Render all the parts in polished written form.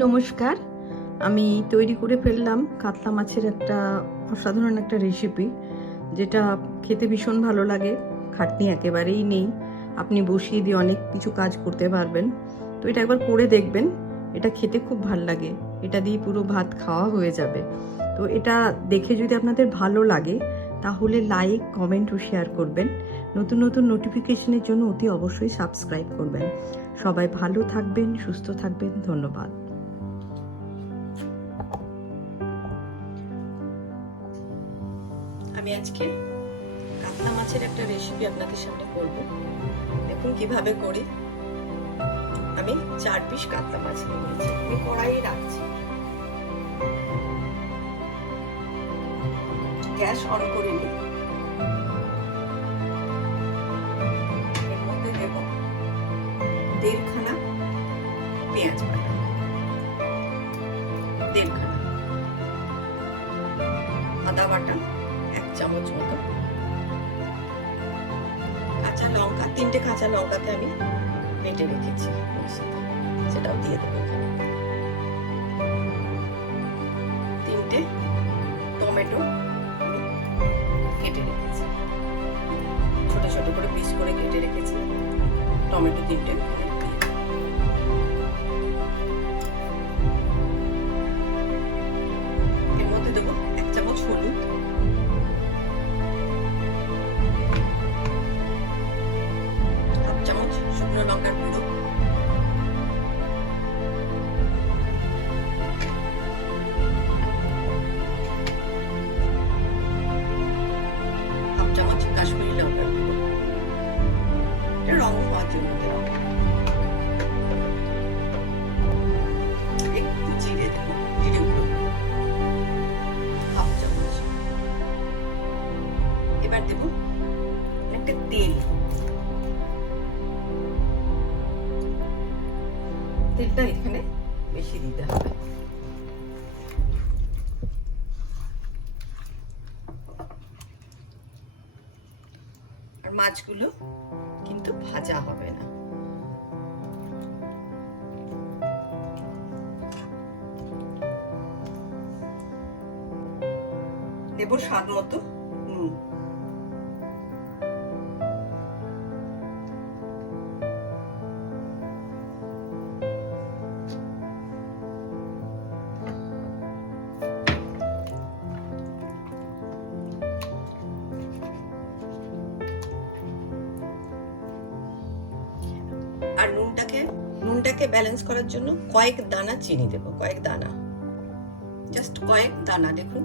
নমস্কার। আমি তৈরি করে ফেললাম কাতলা মাছের একটা অসাধারণ একটা রেসিপি, যেটা খেতে ভীষণ ভালো লাগে। খাটনি একেবারেই নেই, আপনি বসিয়ে দিয়ে অনেক কিছু কাজ করতে পারবেন। তো এটা একবার করে দেখবেন, এটা খেতে খুব ভালো লাগে। এটা দিয়ে পুরো ভাত খাওয়া হয়ে যাবে। তো এটা দেখে যদি আপনাদের ভালো লাগে তাহলে লাইক, কমেন্ট ও শেয়ার করবেন। নতুন নতুন নোটিফিকেশনের জন্য অতি অবশ্যই সাবস্ক্রাইব করবেন। সবাই ভালো থাকবেন, সুস্থ থাকবেন। ধন্যবাদ। আমি আজকে কাতলা মাছের একটা রেসিপি আপনাদের সামনে করব। দেখুন কিভাবে করি। আমি 4 পিস কাতলা মাছ নিয়েছি। আমি কড়াইয়ে রাখছি, গ্যাস অন করে নিই। এর মধ্যে দেব 1.5 খানা পেঁয়াজ বাটা, 1.5 খানা আদা বাটা, 1 চামচ মতো কাঁচা লঙ্কা, 3টে কাঁচা লঙ্কাতে আমি বেটে রেখেছি, সেটাও দিয়ে দেবো এখানে। 3টে টমেটো কেটে রেখেছি, ছোট ছোট করে পিস করে কেটে রেখেছি। টমেটো 3টে এর মধ্যে দেবো 1 চামচ হলুদ, 1/2 চামচ শুকনো লঙ্কার গুঁড়ো, 1/2 চামচ কাশ্মীরি লঙ্কার গুঁড়ো, এটা রং হওয়ার জন্য দেওয়া। একটু জিরে দেবো, জিরে গুঁড়ো 1/2 চামচ। এবার দেবো একটা তেল, তেলটা এখানে বেশি দিতে হবে। আর মাছগুলো কিন্তু ভাজা হবে না। দেব স্বাদ মতো নুন, আর নুনটাকে ব্যালেন্স করার জন্য কয়েক দানা চিনি দেব, কয়েক দানা, জাস্ট কয়েক দানা। দেখুন,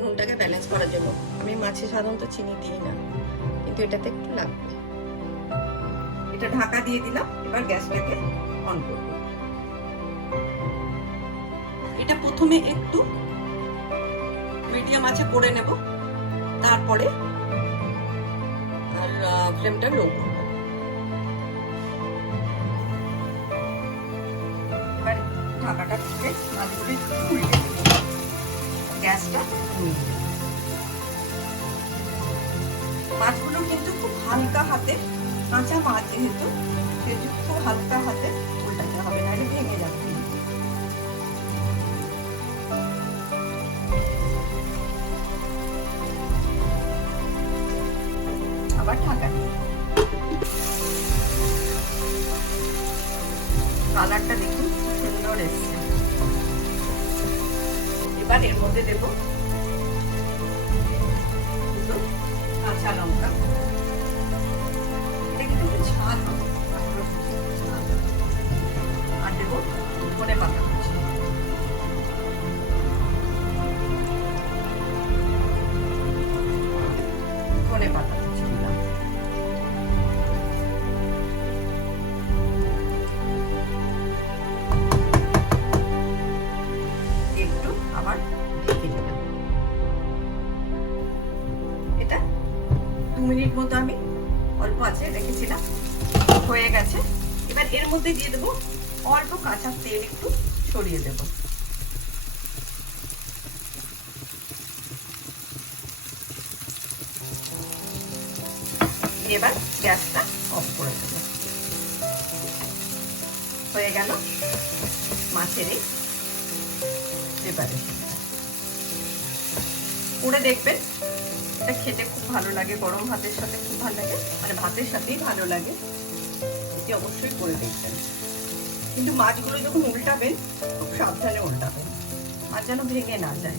নুনটাকে ব্যালেন্স করার জন্য। আমি মাছে সাধারণত চিনি দিই না, কিন্তু এটাতে একটু লাগবে। এটা ঢাকা দিয়ে দিলাম। এবার গ্যাসটাকে অন করব। এটা প্রথমে একটু মিডিয়াম আঁচে করে নেব, তারপরে ফ্লেমটা লো করব। এবার ঢাকাটা খুলে মাছগুলো উল্টে দেব, গ্যাসটা কমিয়ে দেব। মাছগুলো কিন্তু খুব হালকা হাতে, কাঁচা মাছ যেহেতু, সেহেতু খুব হালকা হাতে উল্টাতে হবে, নাহলে ভেঙে যাবে। আবার ঢাকা দিয়ে কালারটা দেখুন সুন্দর এসছে। এবার এর মধ্যে দেব কাঁচা লঙ্কা, এটা কিন্তু একটু ঝাল হবে, আর দেব ধনে পাতা কুচি, ধনে পাতা কুচি দিলাম। একটু আবার ঢেকে দিলাম। এটা 2 মিনিট মতো আমি অল্প আছে রেখেছিলাম, হয়ে গেছে। এবার এর মধ্যে দিয়ে দেবো অল্প কাঁচা তেল, একটু ছড়িয়ে দেব। এবার গ্যাসটা অফ করে দেব। হয়ে গেল মাছের এই প্রিপারেশনটা। করে দেখবেন, এটা খেতে খুব ভালো লাগে, গরম ভাতের সাথে খুব ভালো লাগে, মানে ভাতের সাথেই ভালো লাগে। এটি অবশ্যই করে দেখবেন। কিন্তু মাছগুলো যখন উল্টাবেন খুব সাবধানে উল্টাবেন, মাছ যেন ভেঙে না যায়।